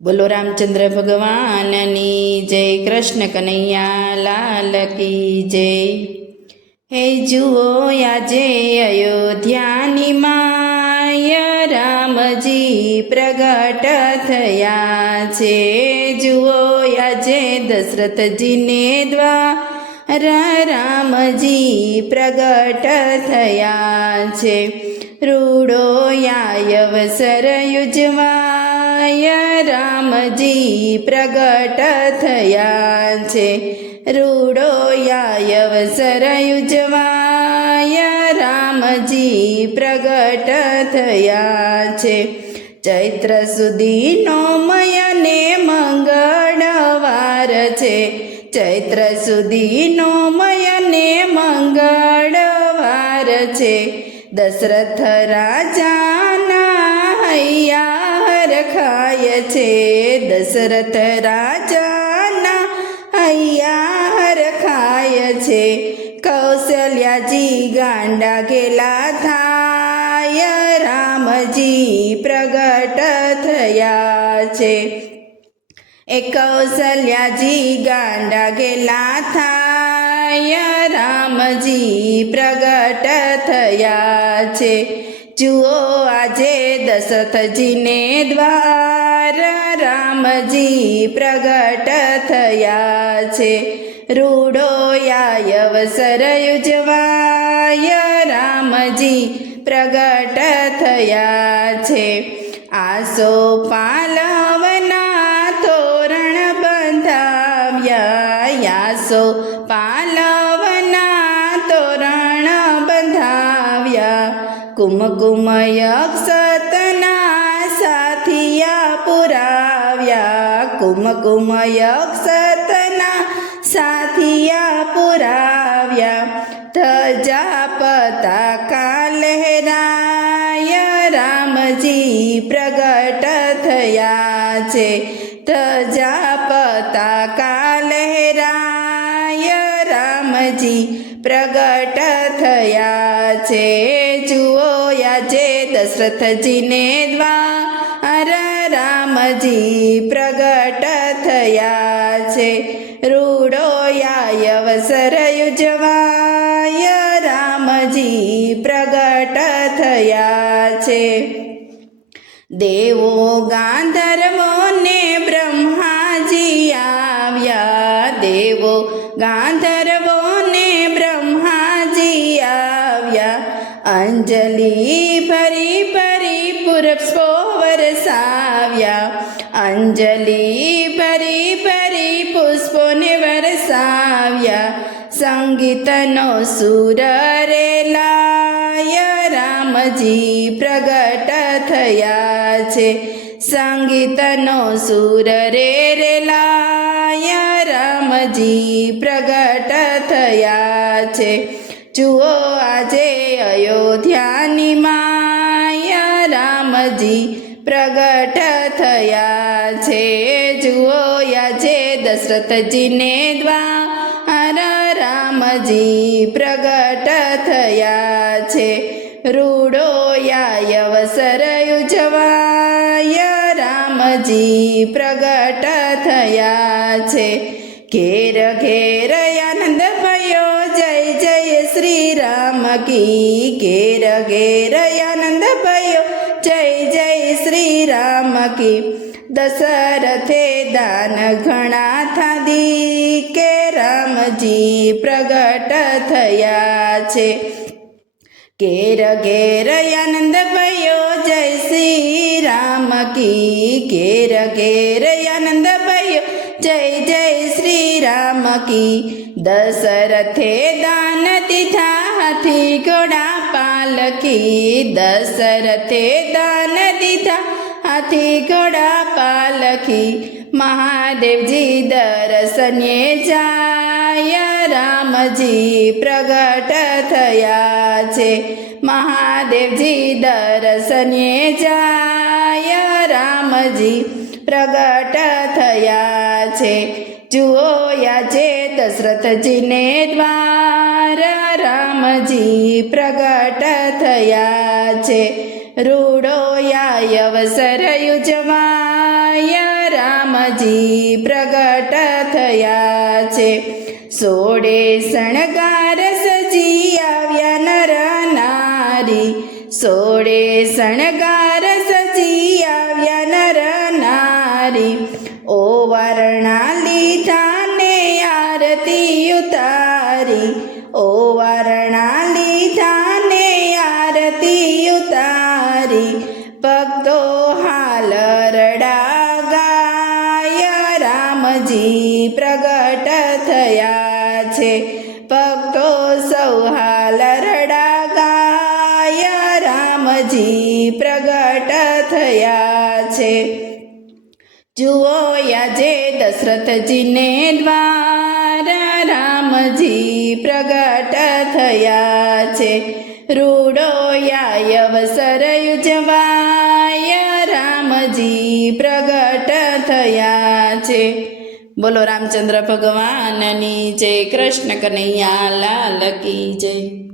બોલો રામચંદ્ર ભગવાનની જય, કૃષ્ણ કનૈયા લાલ કી જય। હે જુઓ આજે અયોધ્યાની માય રામજી પ્રગટ થયા છે। જુઓ આજે દશરથજીને દ્વારા રામજી પ્રગટ થયા છે। રૂડો અવસર યુજવાય રામજી પ્રગટ થયા છે। રૂડો અવસર યુજવાય રામજી પ્રગટ થયા છે। ચૈત્ર સુધીનો મયને મંગળવાર છે। ચૈત્ર સુધીનો મયને મંગળવાર છે। દશરથ રાજાના હૈયા રખાય છે। દશરથ રાજાના હૈયા રખાય છે। કૌશલ્યાજી ગાંડા ઘેલા થાય રામજી પ્રગટ થયા છે। એ કૌશલ્યાજી ગાંડા ઘેલા થાય રામજી પ્રગટ થયા છે। જુઓ આજે દશરથજીને દ્વારા રામજી પ્રગટ થયા છે। રૂડો અવસર યુજવાય રામજી પ્રગટ થયા છે। આસો પાલવના તોરણ બંધાવ્યા। આસો પાલવના તોરણ બંધાવ્યા। કુમકુમ અક્ષતના સાથિયા પુરાવ્યા। કુમકુમ અક્ષતના સાથિયા પુરાવ્યા। ધજા પતાકા લહેરાય રામજી પ્રગટ થયા છે। ધજા પતાકા લહેરાય રામજી પ્રગટ થયા છે। જુઓ આજે દશરથજીને દ્વારા રામજી પ્રગટ થયા છે। રૂડો અવસર યુજવાય રામજી પ્રગટ થયા છે। દેવો ગાંધર્વોને બ્રહ્માજી આવ્યા। દેવો ગાંધર્વોને બ્રહ્માજી આવ્યા। અંજલિ ભરી ભરી પુષ્પો વરસાવ્યા। અંજલિ ભરી ભરી પુષ્પોને વરસાવ્યા। સંગીતનો સુર રેલાય રામજી પ્રગટ થયા છે। સંગીતનો સુર રેલાય રામજી પ્રગટ થયા છે। જુઓ આજે અયોધ્યાની માય રામજી પ્રગટ થયા છે। જુઓ આજે દશરથજીને દ્વારા રામજી પ્રગટ થયા છે। રૂડો અવસર યુજવાય રામજી પ્રગટ થયા છે। ઘેર ઘેર આનંદ ભયો જય જય શ્રી રામ કી। ઘેર ઘેર આનંદ ભયો જય જય શ્રી રામ કી। દશરથે દાન ઘણા થાદી કે રામજી પ્રગટ થયા છે। ઘેર ઘેર આનંદ ભયો જય શ્રી રામ કી। ઘેર ઘેર આનંદ ભયો જય જય શ્રી રામ કી। દશરથે દાન દીધા હાથી ઘોડા પાલકી। દશરથે દાન દીધા હાથી ઘોડા પાલકી। મહાદેવજી દર્શને જાય રામજી પ્રગટ થયા છે। મહાદેવજી દર્શને જાય રામજી પ્રગટ થયા છે। જુઓ આજે દશરથજીને દ્વારા રામજી પ્રગટ થયા છે। રૂડો અવસર યુજવાય રામજી પ્રગટ થયા છે. સોળે શણગાર સજી આવ્યા નર નારી, સોળે શણગાર સજી આવ્યા નર નારી. ઓવારણા લીધા ને આરતી ઉતારી, ઓવારણા લીધા ને આરતી ઉતારી. ભક્તો હાલ રડા ગાય રામજી પ્રગટ થયા છે. ભક્તો સૌ હાલ રડા ગાય રામજી પ્રગટ થયા છે. જુઓ આજે દશરથજીને દ્વારા રામજી પ્રગટ થયા છે. રૂડો અવસર ઉજવાય રામજી પ્રગટ થયા છે. બોલો રામચંદ્ર ભગવાનની જય. કૃષ્ણ કનૈયા લાલ કી જય.